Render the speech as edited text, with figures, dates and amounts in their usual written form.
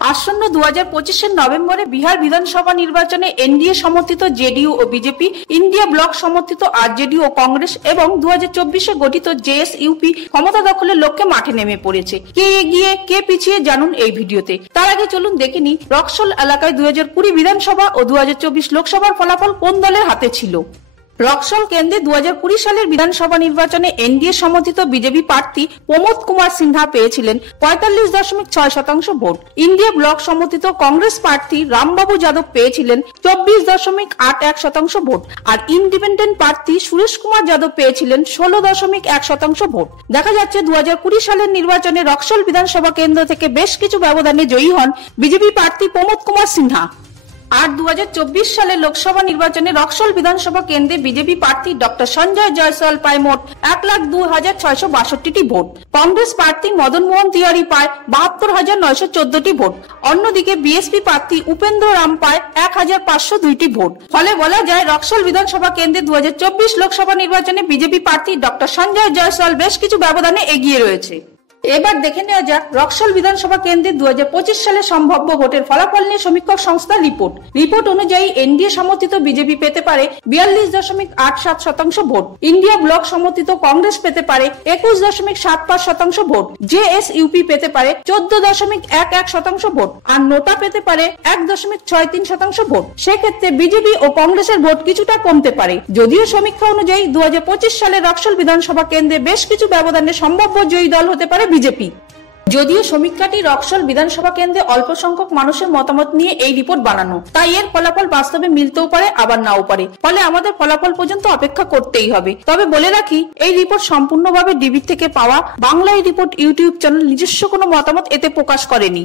আসন্ন 2025-এর নভেম্বরে বিহার বিধানসভা নির্বাচনে এনডিএ সমর্থিত জেডিইউ ও বিজেপি, ইন্ডিয়া ব্লক সমর্থিত আরজেডি ও কংগ্রেস এবং 2024-এ গঠিত জেএসইউপি ক্ষমতা দখলের লক্ষ্যে মাঠে নেমে পড়েছে। কে এগিয়ে কে পিছিয়ে জানুন এই ভিডিওতে। তার আগে চলুন দেখে নিই রক্সল এলাকায় 2020 বিধানসভা ও 2024 লোকসভার ফলাফল কোন দলের হাতে ছিল। রক্সল কেন্দ্রে 2020 সালের বিধানসভা নির্বাচনে এনডিএ সমর্থিত বিজেপি প্রার্থী প্রমোদ কুমার সিনহা পেয়েছিলেন 45.6% ভোট। ইন্ডিয়া ব্লক সমর্থিত কংগ্রেস প্রার্থী রামবাবু যাদব পেয়েছিলেন 24.81% ভোট আর ইন্ডিপেন্ডেন্ট প্রার্থী সুরেশ কুমার যাদব পেয়েছিলেন 16.1% ভোট। দেখা যাচ্ছে 2020 সালের নির্বাচনে রক্সল বিধানসভা কেন্দ্র থেকে বেশ কিছু ব্যবধানে জয়ী হন বিজেপি প্রার্থী প্রমোদ কুমার সিনহা। আর 2024 সালের লোকসভা নির্বাচনে রক্সল বিধানসভা কেন্দ্রে বিজেপি প্রার্থী ডক্টর সঞ্জয় জয়সওয়াল পায় মোট 1,02,662টি ভোট। কংগ্রেস প্রার্থী মদন মোহন তিওয়ারি পায় 72,914টি ভোট। অন্যদিকে বিএসপি প্রার্থী উপেন্দ্র রাম পায় 1,502টি ভোট। ফলে বলা যায় রক্সল বিধানসভা কেন্দ্রে 2024 লোকসভা নির্বাচনে বিজেপি প্রার্থী ডক্টর সঞ্জয় জয়সওয়াল বেশ কিছু ব্যবধানে এগিয়ে রয়েছে। এবার দেখে নেওয়া যাক রক্সল বিধানসভা কেন্দ্রে 2025 সালে সম্ভাব্য ভোটের ফলাফল নিয়ে সমীক্ষক সংস্থার রিপোর্ট অনুযায়ী এনডিএ সমর্থিত বিজেপি পেতে পারে 42.87% ভোট, ইন্ডিয়া ব্লক সমর্থিত কংগ্রেস পেতে পারে 21.75% ভোট, জেএসইউপি পেতে পারে 14.11% ভোট আর নোটা পেতে পারে 1.63% ভোট। সেক্ষেত্রে বিজেপি ও কংগ্রেসের ভোট কিছুটা কমতে পারে। যদিও সমীক্ষা অনুযায়ী 2025 সালে রক্সল বিধানসভা কেন্দ্রে বেশ কিছু ব্যবধানে সম্ভাব্য জয়ী দল হতে পারে বিজেপি। যদিও সমীক্ষাটি রক্সল বিধানসভা কেন্দ্রে অল্প সংখ্যক মানুষের মতামত নিয়ে এই রিপোর্ট বানানো, তাই এর ফলাফল বাস্তবে মিলতেও পারে আবার নাও পারে। ফলে আমাদের ফলাফল পর্যন্ত অপেক্ষা করতেই হবে। তবে বলে রাখি, এই রিপোর্ট সম্পূর্ণভাবে ডিবি থেকে পাওয়া। বাংলায় রিপোর্ট ইউটিউব চ্যানেল নিজস্ব কোনো মতামত এতে প্রকাশ করেনি।